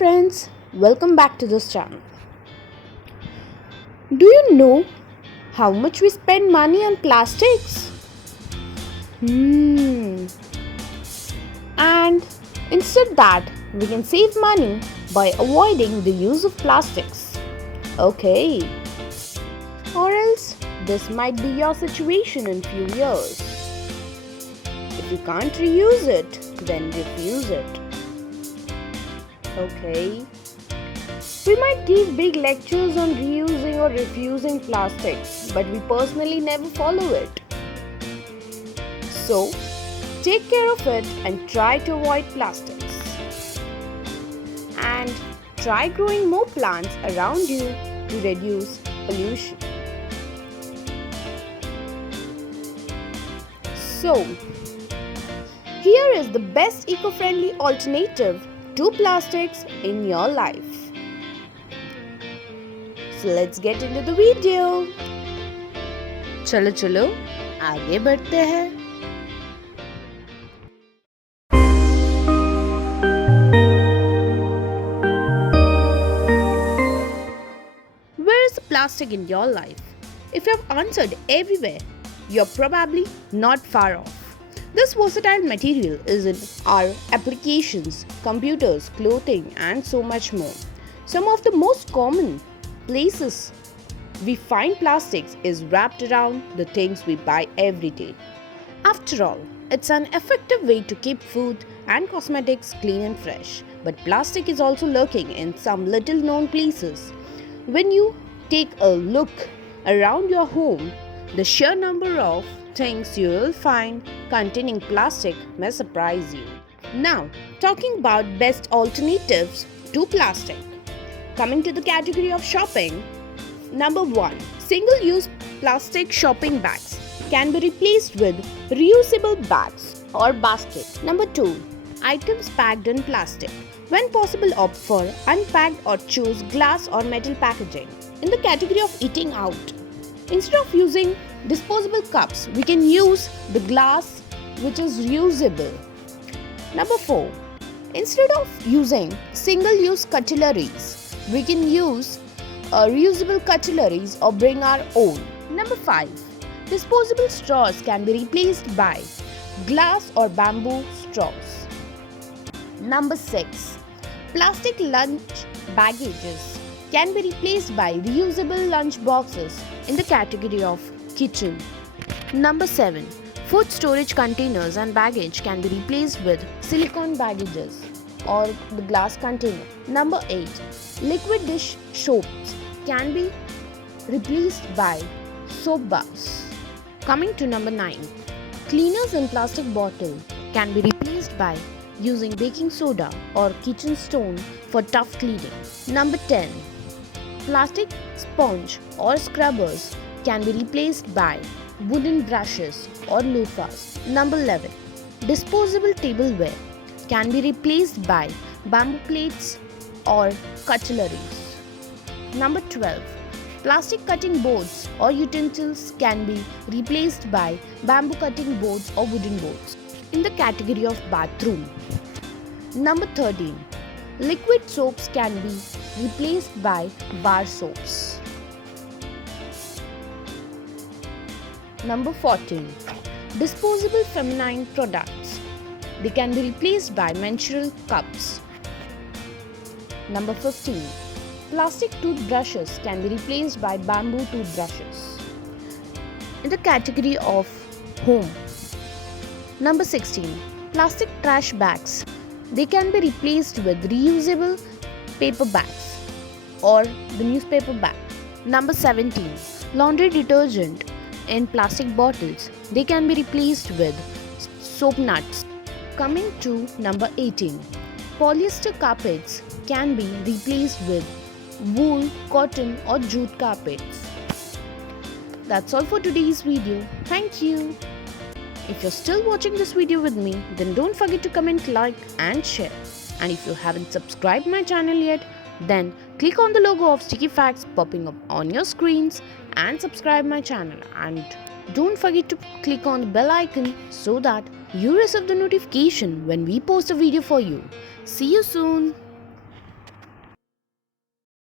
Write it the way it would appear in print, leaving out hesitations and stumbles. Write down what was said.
friends, welcome back to this channel. Do you know how much we spend money on plastics? And instead that we can save money by avoiding the use of plastics. Okay. Or else this might be your situation in few years. If you can't reuse it, then refuse it. Okay. We might give big lectures on reusing or refusing plastics, but we personally never follow it. So, take care of it and try to avoid plastics. And try growing more plants around you to reduce pollution. So, here is the best eco-friendly alternative to plastics in your life. So let's get into the video. चलो आगे बढ़ते हैं. Where is the plastic in your life? If you have answered everywhere, you're probably not far off. This versatile material is in our applications, computers, clothing, and so much more. Some of the most common places we find plastics is wrapped around the things we buy every day. After all, it's an effective way to keep food and cosmetics clean and fresh. But plastic is also lurking in some little known places. When you take a look around your home, the sheer number of things you will find containing plastic may surprise you. Now, talking about best alternatives to plastic. Coming to the category of shopping, number 1. Single-use plastic shopping bags can be replaced with reusable bags or baskets. Number 2. Items packed in plastic. When possible, opt for unpacked or choose glass or metal packaging. In the category of eating out, instead of using disposable cups, we can use the glass which is reusable. Number 4. Instead of using single-use cutleries, we can use reusable cutleries or bring our own. Number 5. Disposable straws can be replaced by glass or bamboo straws. Number 6. Plastic lunch baggages can be replaced by reusable lunch boxes in the category of kitchen. Number 7. Food storage containers and baggage can be replaced with silicone baggages or the glass container. Number 8. Liquid dish soaps can be replaced by soap bars. Coming to number 9. Cleaners in plastic bottle can be replaced by using baking soda or kitchen stone for tough cleaning. Number 10. Plastic sponge or scrubbers can be replaced by wooden brushes or loofahs. Number 11. Disposable tableware can be replaced by bamboo plates or cutleries. Number 12. Plastic cutting boards or utensils can be replaced by bamboo cutting boards or wooden boards in the category of bathroom. Number 13. Liquid soaps can be replaced by bar soaps. Number 14. Disposable feminine products. They can be replaced by menstrual cups. Number 15. Plastic toothbrushes can be replaced by bamboo toothbrushes. In the category of home. Number 16. Plastic trash bags. They can be replaced with reusable paper bags or the newspaper bag. Number 17. Laundry detergent in plastic bottles. They can be replaced with soap nuts. Coming to number 18. Polyester carpets can be replaced with wool, cotton or jute carpets. That's all for today's video. Thank you. If you're still watching this video with me, then don't forget to comment, like and share. And if you haven't subscribed my channel yet, then click on the logo of Stickyfacts popping up on your screens and subscribe my channel. And don't forget to click on the bell icon so that you receive the notification when we post a video for you. See you soon.